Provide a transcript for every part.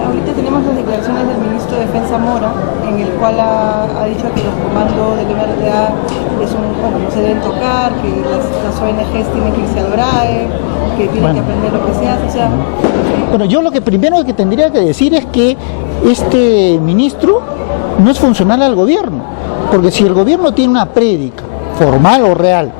Ahorita tenemos las declaraciones del ministro de Defensa Mora, en el cual ha dicho que los comandos del MRTA no se deben tocar, que las ONGs tienen que irse al BRAE, que tienen que aprender lo que se hace. O sea, bueno, yo lo que primero que tendría que decir es que este ministro no es funcional al gobierno, porque si el gobierno tiene una prédica, formal o real,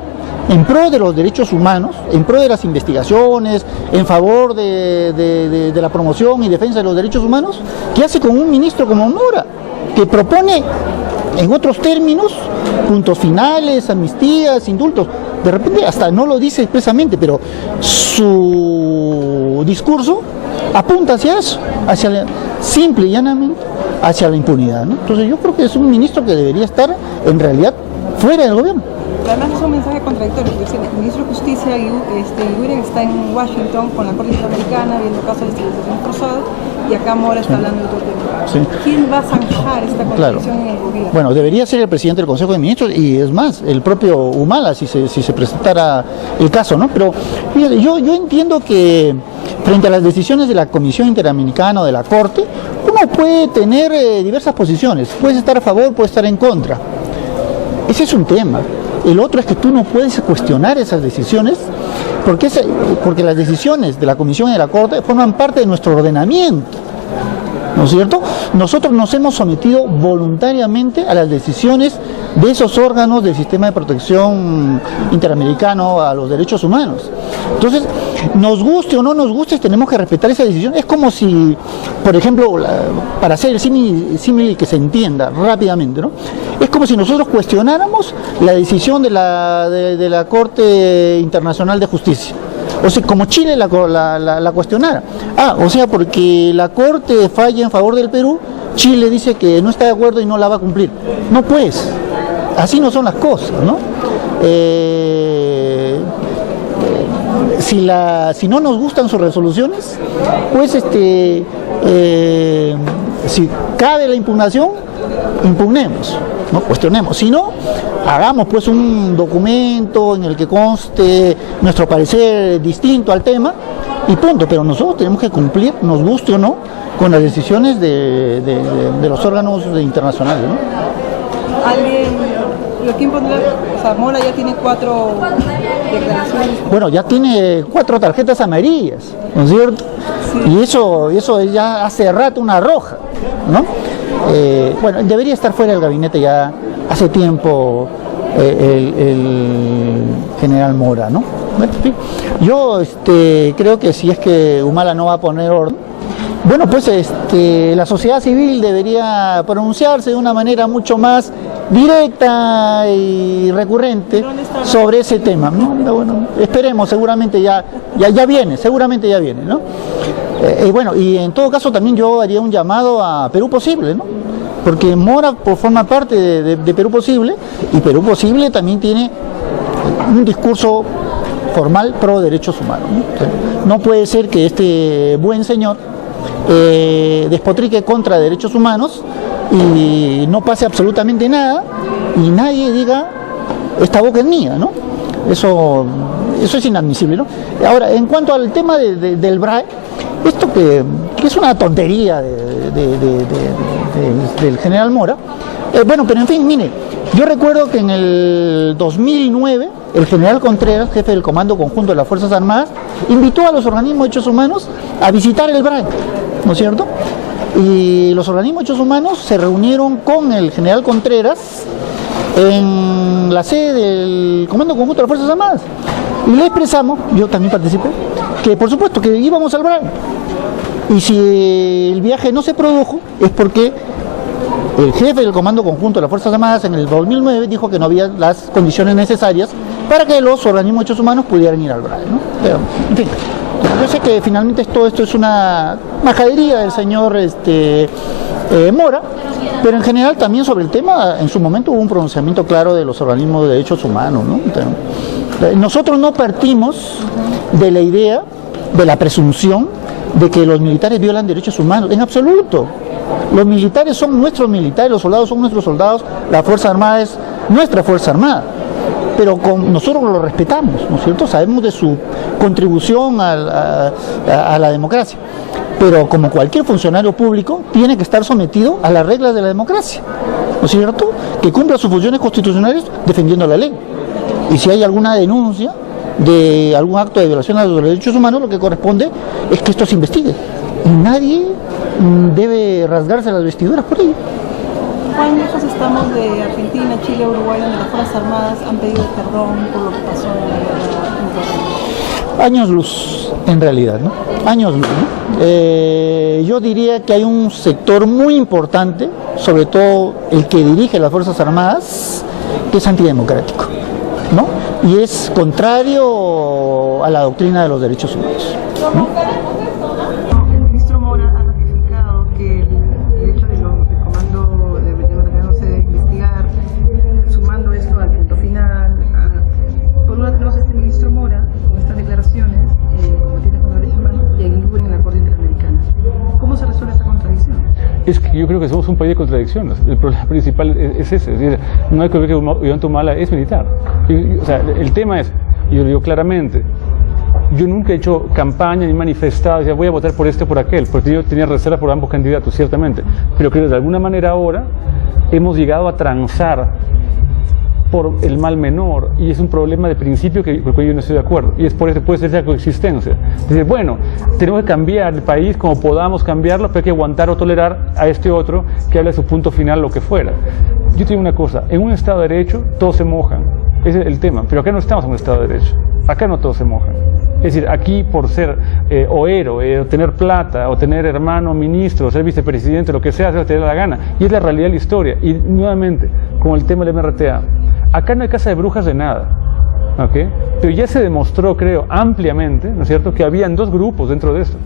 en pro de los derechos humanos, en pro de las investigaciones, en favor de la promoción y defensa de los derechos humanos, ¿qué hace con un ministro como Mora? Que propone, en otros términos, puntos finales, amnistías, indultos. De repente hasta no lo dice expresamente, pero su discurso apunta hacia eso, simple y llanamente, hacia la impunidad, ¿no? Entonces yo creo que es un ministro que debería estar, en realidad, fuera del gobierno. Además es un mensaje contradictorio, porque el ministro de Justicia, Iguren, está en Washington con la Corte Interamericana viendo casos de esterilización forzada, y acá Mora está hablando de otro tema. Sí. ¿Quién va a zanjar esta contradicción en el gobierno? Bueno, debería ser el presidente del Consejo de Ministros, y es más, el propio Humala, si se presentara el caso, ¿no? Pero fíjate, yo entiendo que frente a las decisiones de la Comisión Interamericana o de la Corte, uno puede tener diversas posiciones, puedes estar a favor, puedes estar en contra. Ese es un tema. El otro es que tú no puedes cuestionar esas decisiones porque las decisiones de la Comisión y de la Corte forman parte de nuestro ordenamiento, ¿no es cierto? Nosotros nos hemos sometido voluntariamente a las decisiones de esos órganos del sistema de protección interamericano a los derechos humanos. Entonces, nos guste o no nos guste, tenemos que respetar esa decisión. Es como si, por ejemplo, para hacer el símil que se entienda rápidamente, ¿no? Es como si nosotros cuestionáramos la decisión de la Corte Internacional de Justicia. O sea, como Chile la cuestionara. O sea, porque la Corte falla en favor del Perú, Chile dice que no está de acuerdo y no la va a cumplir. No, pues, así no son las cosas, ¿no? Si no nos gustan sus resoluciones, pues si cabe la impugnación, impugnemos, ¿no? Cuestionemos. Si no, hagamos pues un documento en el que conste nuestro parecer distinto al tema y punto. Pero nosotros tenemos que cumplir, nos guste o no, con las decisiones de los órganos internacionales, ¿no? ¿Quién pondrá? O sea, Mora ya tiene 4 declaraciones. Bueno, ya tiene 4 tarjetas amarillas, ¿no es cierto? Sí. Y eso ya hace rato una roja, ¿no? Bueno, debería estar fuera del gabinete ya hace tiempo el general Mora, ¿no? Yo creo que si es que Humala no va a poner orden, bueno, pues la sociedad civil debería pronunciarse de una manera mucho más directa y recurrente sobre ese tema, ¿no? Bueno, esperemos, seguramente ya viene, ¿no? Bueno, y en todo caso también yo haría un llamado a Perú Posible, ¿no? Porque Mora forma parte de Perú Posible, y Perú Posible también tiene un discurso formal pro derechos humanos, ¿no? O sea, no puede ser que este buen señor despotrique contra derechos humanos y no pase absolutamente nada y nadie diga esta boca es mía, ¿no? Eso es inadmisible, ¿no? Ahora, en cuanto al tema del BRAE, esto que es una tontería del general Mora, bueno, pero en fin, mire, yo recuerdo que en el 2009 el general Contreras, jefe del Comando Conjunto de las Fuerzas Armadas, invitó a los organismos de derechos humanos a visitar el BRAE, ¿no es cierto? Y los organismos de derechos humanos se reunieron con el general Contreras en la sede del Comando Conjunto de las Fuerzas Armadas. Y le expresamos, yo también participé, que por supuesto que íbamos al BRAE. Y si el viaje no se produjo, es porque el jefe del Comando Conjunto de las Fuerzas Armadas en el 2009 dijo que no había las condiciones necesarias para que los organismos de derechos humanos pudieran ir al BRAE, ¿no? Pero, en fin, yo sé que finalmente todo esto es una majadería del señor Mora, pero en general también sobre el tema, en su momento hubo un pronunciamiento claro de los organismos de derechos humanos, ¿no? Entonces, nosotros no partimos de la idea, de la presunción de que los militares violan derechos humanos, en absoluto. Los militares son nuestros militares, los soldados son nuestros soldados, la Fuerza Armada es nuestra Fuerza Armada. Pero nosotros lo respetamos, ¿no es cierto? Sabemos de su contribución a la democracia. pero como cualquier funcionario público, tiene que estar sometido a las reglas de la democracia, ¿no es cierto? Que cumpla sus funciones constitucionales defendiendo la ley. Y si hay alguna denuncia de algún acto de violación a los derechos humanos, lo que corresponde es que esto se investigue. Y nadie debe rasgarse las vestiduras por ello. ¿Cuán lejos estamos de Argentina, Chile, Uruguay, donde las Fuerzas Armadas han pedido perdón por lo que pasó en la guerra en Ucrania? Años luz, en realidad, ¿no? Años luz, ¿no? Yo diría que hay un sector muy importante, sobre todo el que dirige las Fuerzas Armadas, que es antidemocrático, ¿no? Y es contrario a la doctrina de los derechos humanos, ¿no? El ministro Mora ha ratificado que el hecho del comando de verdad no se debe investigar, sumando esto al punto final. Por un lado tenemos a este ministro Mora con estas declaraciones, combatiendo con los derechos humanos, y a Guillermo en la Corte Interamericana. ¿Cómo se resuelve esta contradicción? Es que yo creo que somos un país de contradicciones. El problema principal es ese, es decir, no hay que ver que Ollanta Humala es militar. O sea, el tema es, y yo lo digo claramente, yo nunca he hecho campaña ni manifestado, decía voy a votar por este o por aquel, porque yo tenía reserva por ambos candidatos, ciertamente, pero creo que de alguna manera ahora hemos llegado a transar por el mal menor, y es un problema de principio por el que yo no estoy de acuerdo, y es por eso puede ser la coexistencia. Dice, bueno, tenemos que cambiar el país como podamos cambiarlo, pero hay que aguantar o tolerar a este otro que habla de su punto final, lo que fuera. Yo te digo una cosa, en un Estado de Derecho todos se mojan, ese es el tema, pero acá no estamos en un Estado de Derecho, acá no todos se mojan. Es decir, aquí por ser o héroe, o tener plata, o tener hermano ministro, o ser vicepresidente, lo que sea, se te da la gana, y es la realidad de la historia. Y nuevamente, con el tema del MRTA, acá no hay casa de brujas de nada, ¿okay? Pero ya se demostró, creo, ampliamente, ¿no es cierto?, que habían dos grupos dentro de esto.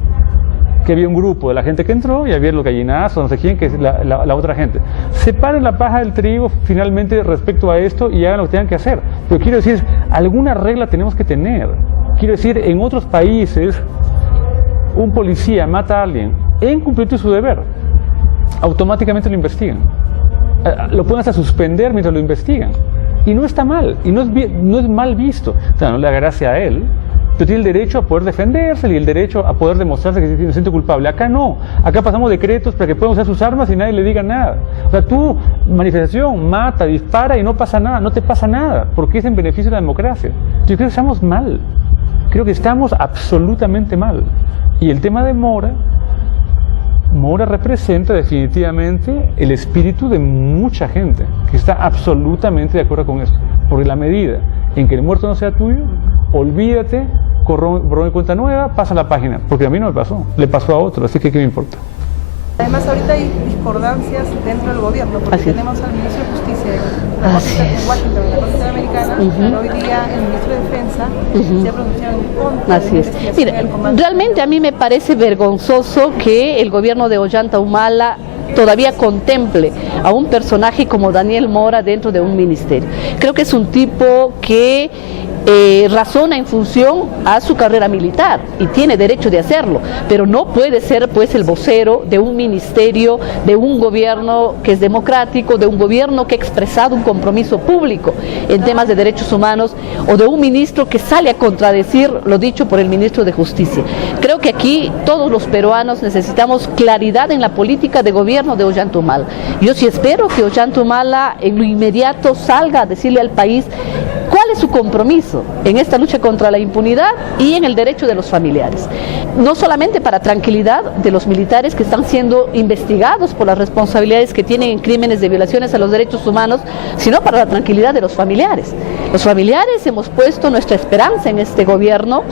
Que había un grupo de la gente que entró y había los gallinazos, no sé quién, que es la otra gente. Separen la paja del trigo finalmente respecto a esto y hagan lo que tengan que hacer. Pero quiero decir, alguna regla tenemos que tener. Quiero decir, en otros países, un policía mata a alguien en cumplir su deber, automáticamente lo investigan. Lo pueden hasta suspender mientras lo investigan. Y no está mal, y no es mal visto. O sea, no le haga gracia a él, pero tiene el derecho a poder defenderse y el derecho a poder demostrarse que es inocente o culpable. Acá no, acá pasamos decretos para que puedan usar sus armas y nadie le diga nada. O sea, tú, manifestación, mata, dispara y no pasa nada, no te pasa nada, porque es en beneficio de la democracia. Yo creo que estamos mal, creo que estamos absolutamente mal. Y el tema de Mora representa definitivamente el espíritu de mucha gente que está absolutamente de acuerdo con esto, porque la medida en que el muerto no sea tuyo, olvídate, borrón de cuenta nueva, pasa la página, porque a mí no me pasó, le pasó a otro, así que ¿qué me importa? Además, ahorita hay discordancias dentro del gobierno, porque tenemos al ministro de Justicia en Washington, en la Corte Interamericana, pero hoy día el ministro de Defensa se ha pronunciado en contra de la investigación del comando. Realmente a mí me parece vergonzoso que el gobierno de Ollanta Humala todavía contemple a un personaje como Daniel Mora dentro de un ministerio. Creo que es un tipo que razona en función a su carrera militar y tiene derecho de hacerlo, pero no puede ser pues el vocero de un ministerio, de un gobierno que es democrático, de un gobierno que ha expresado un compromiso público en temas de derechos humanos, o de un ministro que sale a contradecir lo dicho por el ministro de Justicia. Creo que aquí todos los peruanos necesitamos claridad en la política de gobierno de Ollanta Humala. Yo sí espero que Ollanta Humala en lo inmediato salga a decirle al país cuál es su compromiso en esta lucha contra la impunidad y en el derecho de los familiares. No solamente para tranquilidad de los militares que están siendo investigados por las responsabilidades que tienen en crímenes de violaciones a los derechos humanos, sino para la tranquilidad de los familiares. Los familiares hemos puesto nuestra esperanza en este gobierno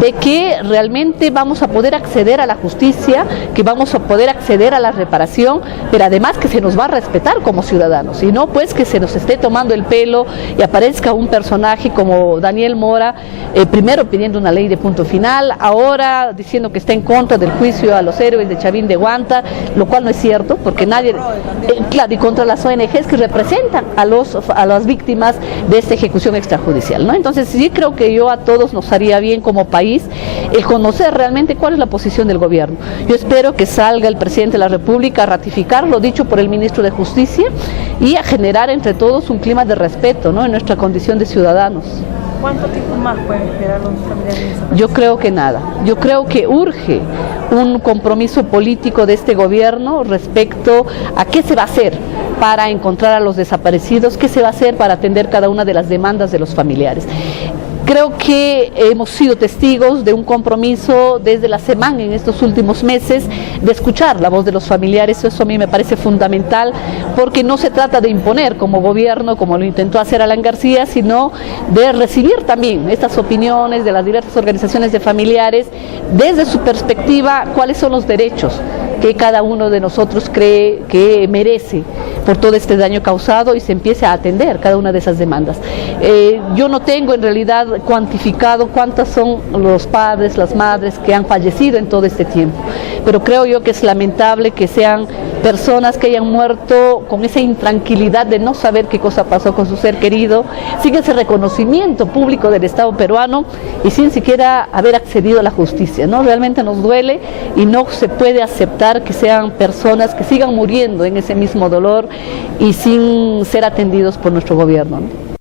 de que realmente vamos a poder acceder a la justicia, que vamos a poder acceder a la reparación, pero además que se nos va a respetar como ciudadanos, y no pues que se nos esté tomando el pelo y aparezca un personaje como Daniel Mora, primero pidiendo una ley de punto final, ahora diciendo que está en contra del juicio a los héroes de Chavín de Huanta, lo cual no es cierto, porque nadie, claro, y contra las ONGs que representan a las víctimas de esta ejecución extrajudicial, ¿no? Entonces sí creo que yo a todos nos haría bien como país el conocer realmente cuál es la posición del gobierno. Yo espero que salga el presidente de la República a ratificar lo dicho por el ministro de Justicia y a generar entre todos un clima de respeto, ¿no?, en nuestra condición de ciudadanos. ¿Cuánto tiempo más pueden esperar los familiares desaparecidos? Yo creo que nada. Yo creo que urge un compromiso político de este gobierno respecto a qué se va a hacer para encontrar a los desaparecidos, qué se va a hacer para atender cada una de las demandas de los familiares. Creo que hemos sido testigos de un compromiso desde la semana en estos últimos meses de escuchar la voz de los familiares. Eso a mí me parece fundamental, porque no se trata de imponer como gobierno, como lo intentó hacer Alan García, sino de recibir también estas opiniones de las diversas organizaciones de familiares desde su perspectiva, cuáles son los derechos que cada uno de nosotros cree que merece por todo este daño causado, y se empiece a atender cada una de esas demandas. Yo no tengo en realidad cuantificado cuántas son los padres, las madres que han fallecido en todo este tiempo, pero creo yo que es lamentable que sean personas que hayan muerto con esa intranquilidad de no saber qué cosa pasó con su ser querido, sin ese reconocimiento público del Estado peruano y sin siquiera haber accedido a la justicia, ¿no? Realmente nos duele y no se puede aceptar que sean personas que sigan muriendo en ese mismo dolor y sin ser atendidos por nuestro gobierno, ¿no?